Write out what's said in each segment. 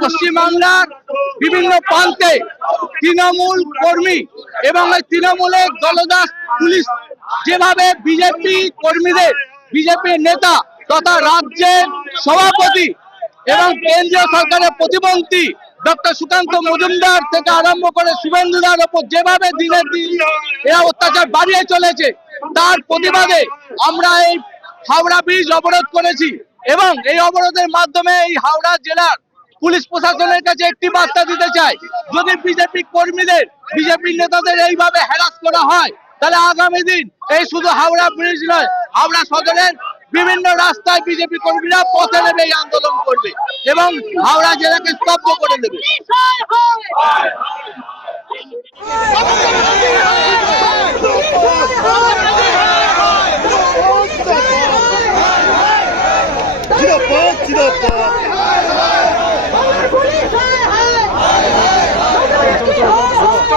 পশ্চিমবাংলার বিভিন্ন প্রান্তে তৃণমূল কর্মী এবং এই তৃণমূলের দলদাস পুলিশ যেভাবে বিজেপি কর্মীদের বিজেপি নেতা তথা রাজ্যের সভাপতি এবং কেন্দ্রীয় সরকারের প্রতিমন্ত্রী ডক্টর সুকান্ত মজুমদার থেকে আরম্ভ করে শুভেন্দুদার ওপর যেভাবে দিনের দিন এরা অত্যাচার বাড়িয়ে চলেছে, তার প্রতিবাদে আমরা এই হাওড়া ব্রিজ অবরোধ করেছি এবং এই অবরোধের মাধ্যমে এই হাওড়া জেলার পুলিশ প্রশাসনের কাছে একটি বার্তা দিতে চাই। যদি বিজেপি কর্মীদের বিজেপি নেতাদের এইভাবে হ্যারাস করা হয়, তাহলে আগামী দিন এই শুধু হাওড়া ব্রিজ নয়, হাওড়া সদরের বিভিন্ন রাস্তায় বিজেপি কর্মীরা পথে নেমে এই আন্দোলন করবে এবং হাওড়া জেলাকে স্তব্ধ করে দেবে।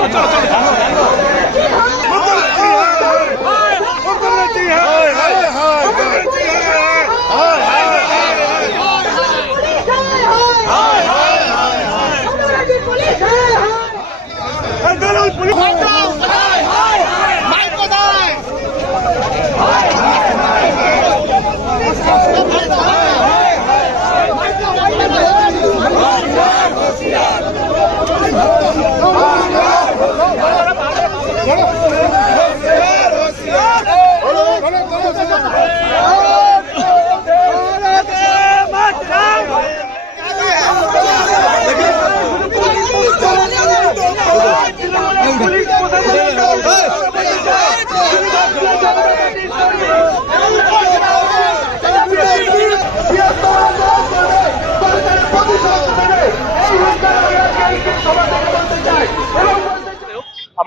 走了走了站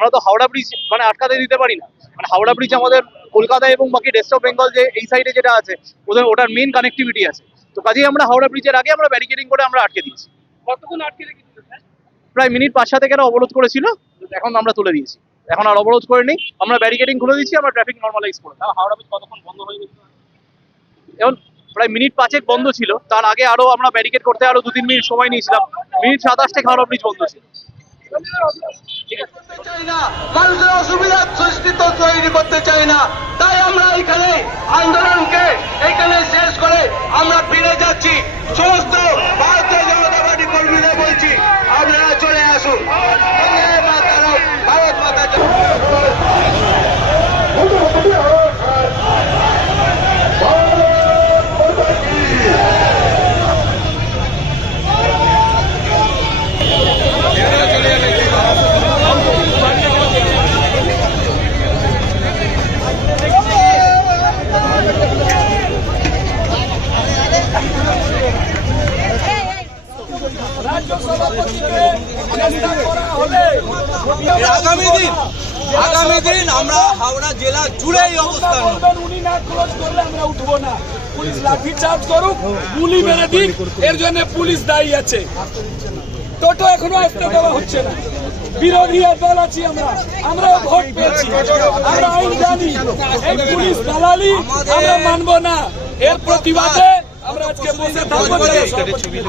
আমরা তো হাওড়া ব্রিজ মানে আটকাতে দিতে পারি না। মানে হাওড়া ব্রিজ আমাদের কলকাতা এবং বাকি রেস্ট অফ বেঙ্গল যে এই সাইডে যেটা আছে ওদের ওটার মেন কানেক্টিভিটি আছে। তো কাজেই আমরা হাওড়া ব্রিজের আগে আমরা ব্যারিকেডিং করে আমরা আটকে দিয়েছি। কতক্ষণ আটকে রেখেছিল প্রায় মিনিট পাঁচ সাত থেকে এরা অবরোধ করেছিল এখন আমরা তুলে দিয়েছি। এখন আর অবরোধ করে নেই। আমরা ব্যারিকেডিং খুলে দিচ্ছি আমরা ট্রাফিক নর্মালাইজ করে। হাওড়া ব্রিজ কতক্ষণ বন্ধ হয়ে গেছিল? এখন প্রায় মিনিট পাঁচেক বন্ধ ছিল। তার আগে আরও আমরা ব্যারিকেড করতে আরও দু তিন মিনিট সময় নিয়েছিলাম। মিনিট সাতাশ থেকে হাওড়া ব্রিজ বন্ধ ছিল। মানুষের অসুবিধা সৃষ্টিত তৈরি করতে চাই না। তাই আমরা এখানে আন্দোলনকে এখানে শেষ করে আমরা ফিরে যাচ্ছি। সমস্ত হাওড়া জেলা জুড়ে এই অবস্থান উনি না ক্লোজ করলে আমরা উঠবো না। পুলিশ লাঠি চার্জ করুক গুলি মেরে দিক এর জন্য পুলিশ দায়ী আছে। টোটো এখনও আসতে দেওয়া হচ্ছে না। বিরোধী দল আছি আমরা। আমরা ভোট পেয়েছি। আমরা আইন জানি এই পুলিশ দালালি আমরা মানবো না। এর প্রতিবাদে আমরা আজকে বসে থাকব।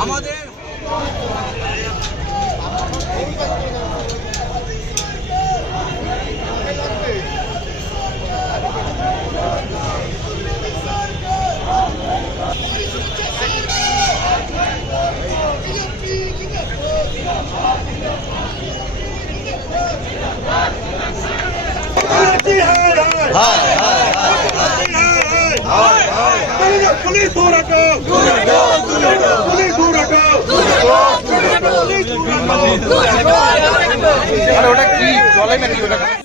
আমাদের পুলিশ দূর রাখো ওটা কি? চলে নাকি ওটা